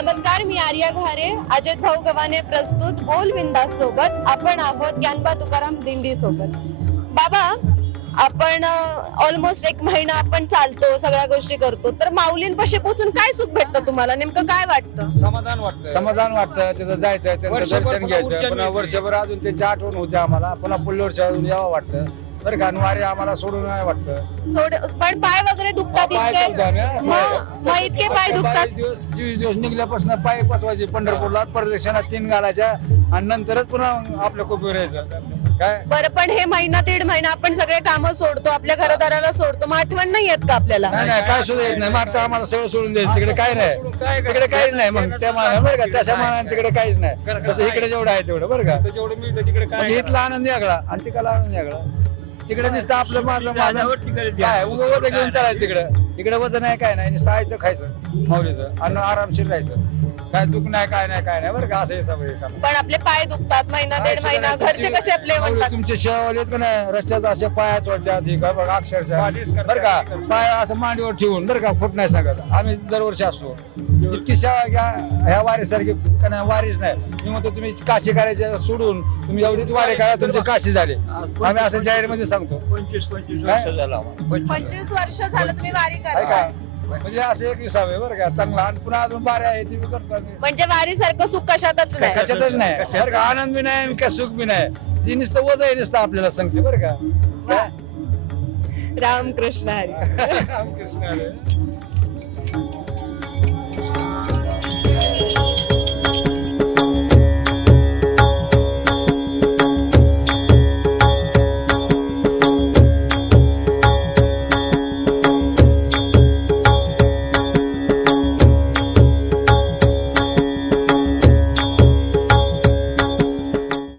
नमस्कार मी आर्या घारे अजित भाऊ गवाने प्रस्तुत विंदा सोबत आपण आहोत ज्ञानबा तुकाराम दिंडी सोबत बाबा आपण ऑलमोस्ट एक महिना आपण चालतो सगळ्या गोष्टी करतो तर माऊलींपास पोचून काय सुख भेटतं तुम्हाला नेमकं काय वाटतं समाधान वाटतं समाधान वाटत जायचं वर्षभर अजून आम्हाला वर्ष अजून यावं वाटतं आम्हाला सोडून वाटतं सोड पण पाय वगैरे दुखतात इतके पाय निघल्यापासून पाय पतवायचे पंढरपूरला परदेशात तीन घालायच्या आणि नंतरच पुन्हा आपलं बरं पण हे महिना दीड महिना आपण सगळे काम सोडतो आपल्या घरादाराला सोडतो आठवण नाही येत का आपल्याला काय आम्हाला सगळं सोडून द्यायचं तिकडे काय नाही तिकडे काहीच नाही मग त्या का त्याच्या तिकडे काहीच नाही तिकडे आनंद आणि तिकडला आनंद तिकडे निसत आपलं माझं माझं काय उगवत घेऊन चालायचं तिकडं इकडे वजन आहे काय नाही खायचं आरामशीर दुखणार आहे काय नाही काय नाही बरं का असं पण आपले पाय दुखतात महिना महिना दीड घरचे कसे आपले तुमचे रस्त्यात असे पायाच का अक्षरशः नाही बरं का पाय असं मांडीवर ठेवून बरं का फुट नाही सांगत आम्ही दरवर्षी असतो इतकी शेवा घ्या ह्या वारीसारखे वारीच नाही मी म्हणतो तुम्ही काशी करायचे सोडून तुम्ही एवढी वारे काढा तुमचे काशी झाले आम्ही असं जाहीर मध्ये सांगतो पंचवीस वर्ष झालं तुम्ही वारी म्हणजे असं अजून बर आहे ती करतात म्हणजे वारीसारखं सुख कशात नाही कशातच नाही का सुख बी नाही ती वज आहे नुसतं आपल्याला सांगते बर का रामकृष्ण हरी रामकृष्ण